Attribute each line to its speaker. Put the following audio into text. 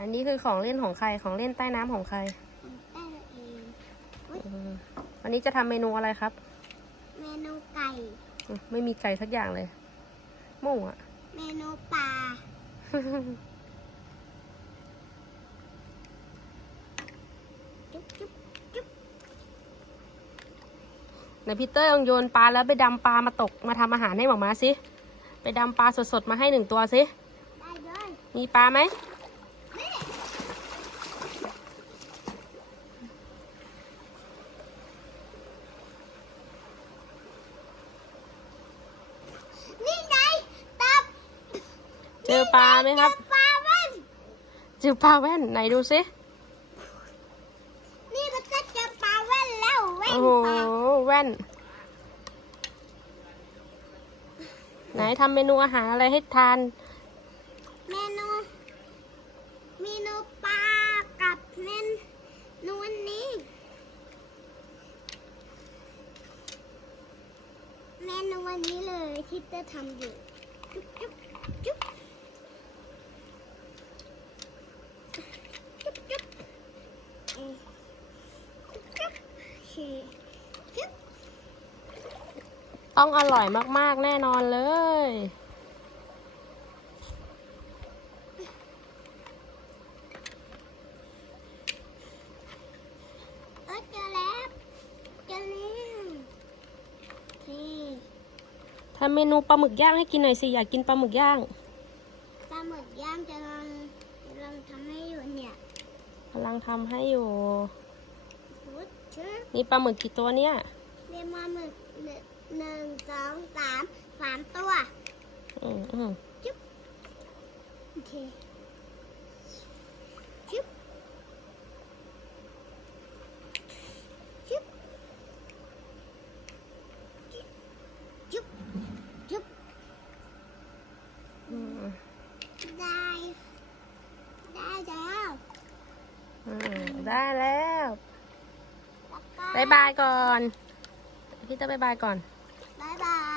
Speaker 1: อันนี้คือของเล่นของใครของเล่นใต้น้ำของใคร
Speaker 2: ได้ตัวเอง
Speaker 1: อืมวันนี้จะทำเมนูอะไรครับ
Speaker 2: เมนูไก่
Speaker 1: อืมไม่มีไก่สักอย่างเลยหมู่อะ
Speaker 2: เมนูปลาจุ๊บจุ๊บจุ๊บ
Speaker 1: ไหนพีเตอร์ลองโยนปลาแล้วไปดำปลามาตกมาทำอาหารให้หมามาสิ ไปดำปลาสดๆมาให้หนึ่งตัวสิ
Speaker 2: ได้เลย
Speaker 1: มีปลาไหม
Speaker 2: นี่ไงตับ
Speaker 1: เจอปลาไหมครับ
Speaker 2: ปลาแว่น
Speaker 1: เจอปลาแว่นไหนดูสิ
Speaker 2: นี่มันจะเจอปลาแว่นแล้วแว่น
Speaker 1: โอ้โห
Speaker 2: ปลา
Speaker 1: แว่น ไหนทำเมนูอาหารอะไรให้ทาน
Speaker 2: เมนูเมนูปลากับเมนูอันนี้ เมนูวันนี้เลยที่เต้ทำอยู่จุ๊บจุ๊บจุ๊บจุ๊บจุ๊บอืมจุ๊บโอเคจุ๊บ
Speaker 1: ต้องอร่อยมาก ๆ แน่นอนเลย
Speaker 2: เออเจอแล้วเจอแล้วนี่
Speaker 1: ทำเมนูปลาหมึกย่างให้กินหน่อยสิ อยากกินปลาหมึกย่าง
Speaker 2: ปลาหมึกย่างจะลองลองทำให้อยู่เนี่ย
Speaker 1: กำลังทำให้อยู่
Speaker 2: พุ ดชื่อ
Speaker 1: นี่ปลาหมึกกี่ตัวเนี่ย
Speaker 2: เรียกมาหมึกหนึ่งหนึ่งสองสามสามตัว
Speaker 1: อืมอืม
Speaker 2: โอเคชิบชิบจุ๊บจุ๊บ
Speaker 1: อืม
Speaker 2: ได้ได้แล้ว
Speaker 1: อืมได้แล้ว
Speaker 2: แล้วก็
Speaker 1: บายบายก่อน พี่เตอร์บายบายก่อน
Speaker 2: บายบาย